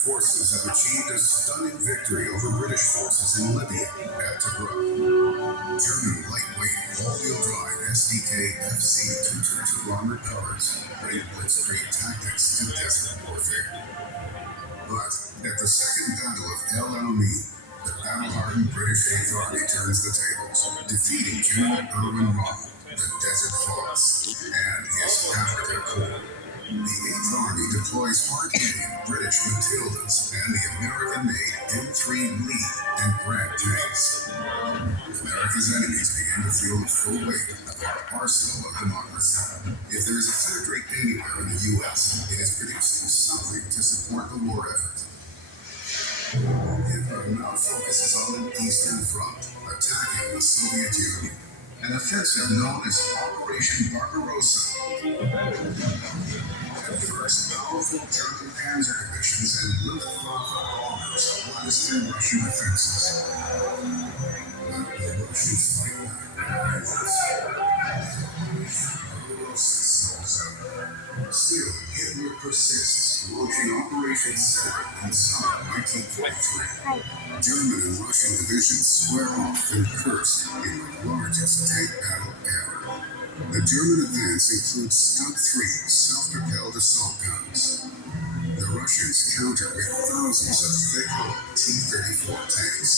forces have achieved a stunning victory over British forces in Libya at Tobruk. German lightweight all-wheel drive SDK FC-222 armored cars bring blitzkrieg tactics to desert warfare. But at the Second Battle of El Alamein, the battle-hardened British Eighth Army turns the tables, defeating General Erwin Rommel, the Desert Fox, and his Africa Corps. The Eighth Army deploys hard-hitting British Matildas and the American-made M3 Lee and Grant tanks. America's enemies begin to feel the full weight of our arsenal of democracy. If there is a factory anywhere in the U.S., it is producing something to support the war effort. Hitler now focuses on an Eastern Front, attacking the Soviet Union. An offensive known as Operation Barbarossa. At first, powerful German panzer divisions and Luftwaffe bombers blast through Russian defenses. But the Russians fight back. Barbarossa sells out. Still, Hitler persists, launching Operation Saturn in summer 1943. German and Russian divisions square off and curse in the largest tank battle ever. The German advance includes Stuck 3 self-propelled assault guns. The Russians counter with thousands of thick-hulled T-34 tanks.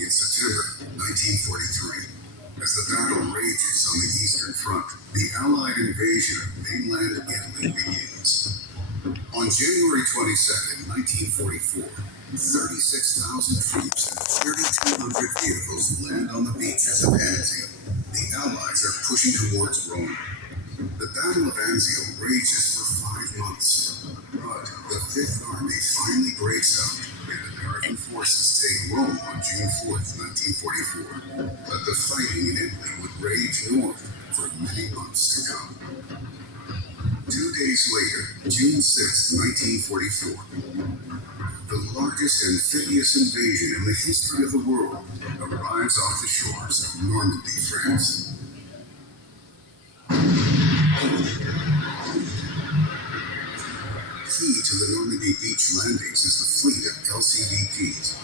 In September 1943, as the battle rages on the Eastern Front, the Allied invasion of mainland Italy begins. On January 22, 1944, 36,000 troops and 3,200 vehicles land on the beaches of Anzio. The Allies are pushing towards Rome. The Battle of Anzio rages for 5 months, but the Fifth Army finally breaks out, and American forces take Rome on June 4, 1944. But the fighting in Italy would rage north for many months to come. 2 days later, June 6, 1944, the largest amphibious invasion in the history of the world arrives off the shores of Normandy, France. Key to the Normandy beach landings is the fleet of LCVPs,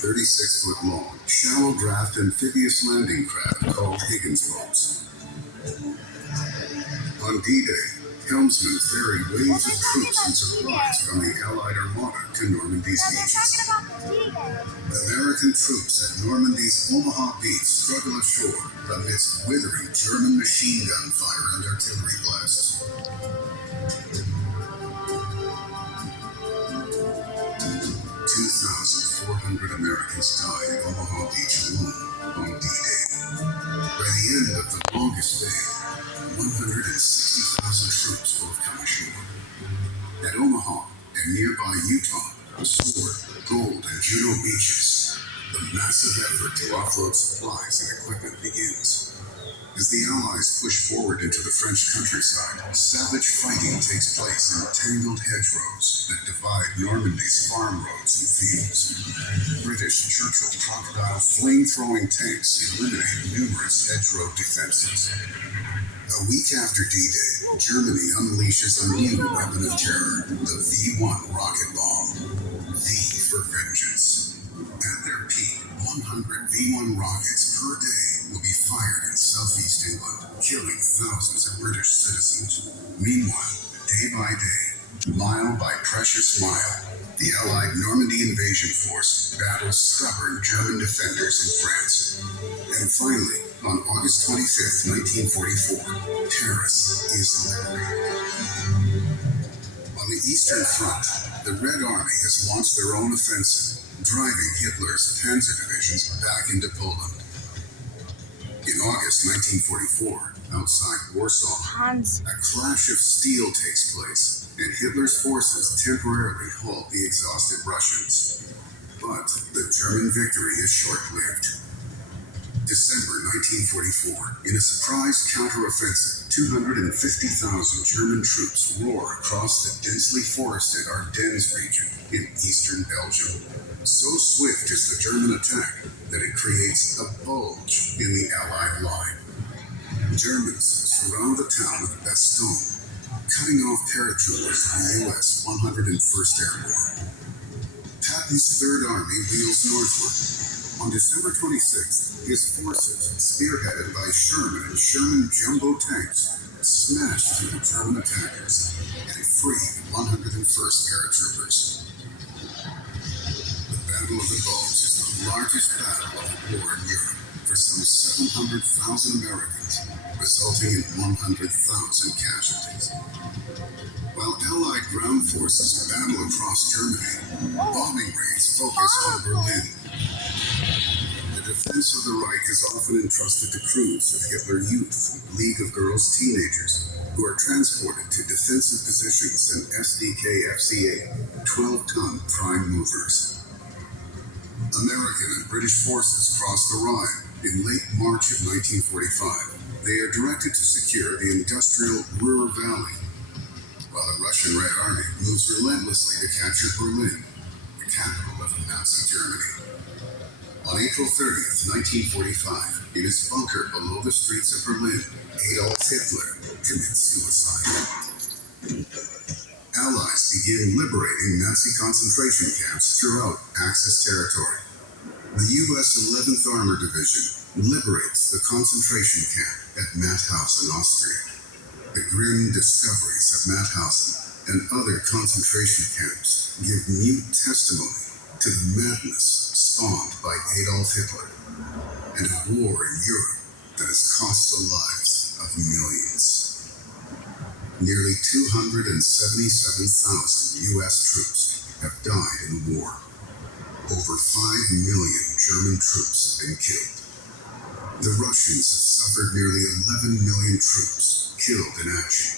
36-foot long, shallow draft amphibious landing craft called Higgins boats. On D-Day, helmsmen ferried waves of troops and supplies from the Allied Armada to Normandy's beaches. American troops at Normandy's Omaha Beach struggle ashore amidst withering German machine gun fire and artillery blasts. 2,400 Americans died at Omaha Beach alone on D-Day. By the end of the longest day, 160,000 troops will have come ashore. At Omaha and nearby Utah, Sword, Gold, and Juno beaches, the massive effort to offload supplies and equipment begins. As the Allies push forward into the French countryside, savage fighting takes place in tangled hedgerows that divide Normandy's farm roads and fields. British Churchill crocodile flame-throwing tanks eliminate numerous hedgerow defenses. A week after D-Day, Germany unleashes a new weapon of terror, the V-1 rocket bomb. V for vengeance. At their peak, 100 V-1 rockets per day will be fired in southeast England, killing thousands of British citizens. Meanwhile, day by day, mile by precious mile, the Allied Normandy invasion force battles stubborn German defenders in France. And finally, on August 25, 1944, Paris is liberated. On the Eastern Front, the Red Army has launched their own offensive, driving Hitler's panzer divisions back into Poland. In August 1944, outside Warsaw, a clash of steel takes place, and Hitler's forces temporarily halt the exhausted Russians. But the German victory is short-lived. December 1944, in a surprise counteroffensive, 250,000 German troops roar across the densely forested Ardennes region in eastern Belgium. So swift is the German attack that it creates a bulge in the Allied line. Germans surround the town of Bastogne, cutting off paratroopers of the U.S. 101st Airborne. Patton's Third Army wheels northward. On December 26th, his forces, spearheaded by Sherman and Sherman jumbo tanks, smashed through the German attackers and freed the 101st paratroopers. The Battle of the Bulge is the largest battle of the war in Europe for some 700,000 Americans, resulting in 100,000 casualties. While Allied ground forces battle across Germany, bombing raids focus on Berlin. The defense of the Reich is often entrusted to crews of Hitler Youth and League of Girls teenagers, who are transported to defensive positions in SDK-FCA 12-ton prime movers. American and British forces cross the Rhine in late March of 1945. They are directed to secure the industrial Ruhr Valley, while the Russian Red Army moves relentlessly to capture Berlin, the capital of Nazi Germany. On April 30th, 1945, in his bunker below the streets of Berlin, Adolf Hitler commits suicide. Allies begin liberating Nazi concentration camps throughout Axis territory. The U.S. 11th Armored Division liberates the concentration camp at Mauthausen, Austria. The grim discoveries of Mauthausen and other concentration camps give mute testimony to the madness spawned by Adolf Hitler and a war in Europe that has cost the lives of millions. Nearly 277,000 U.S. troops have died in the war. Over 5 million German troops have been killed. The Russians have suffered nearly 11 million troops killed in action,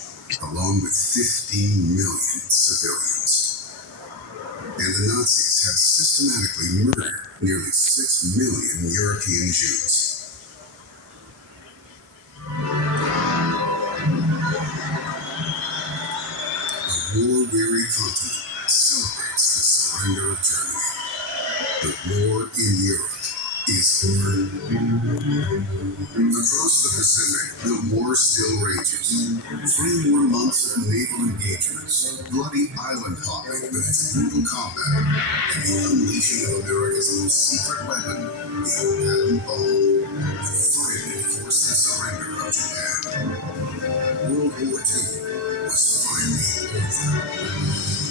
along with 15 million civilians. And the Nazis have systematically murdered nearly 6 million European Jews. A war-weary continent celebrates the surrender of Germany. The war in Europe is over. Across the Pacific, the war still rages. 3 more months of naval engagements, bloody island hopping with its brutal combat, and the unleashing of America's most secret weapon, the atom bomb, would finally force the surrender of Japan. World War II was finally over.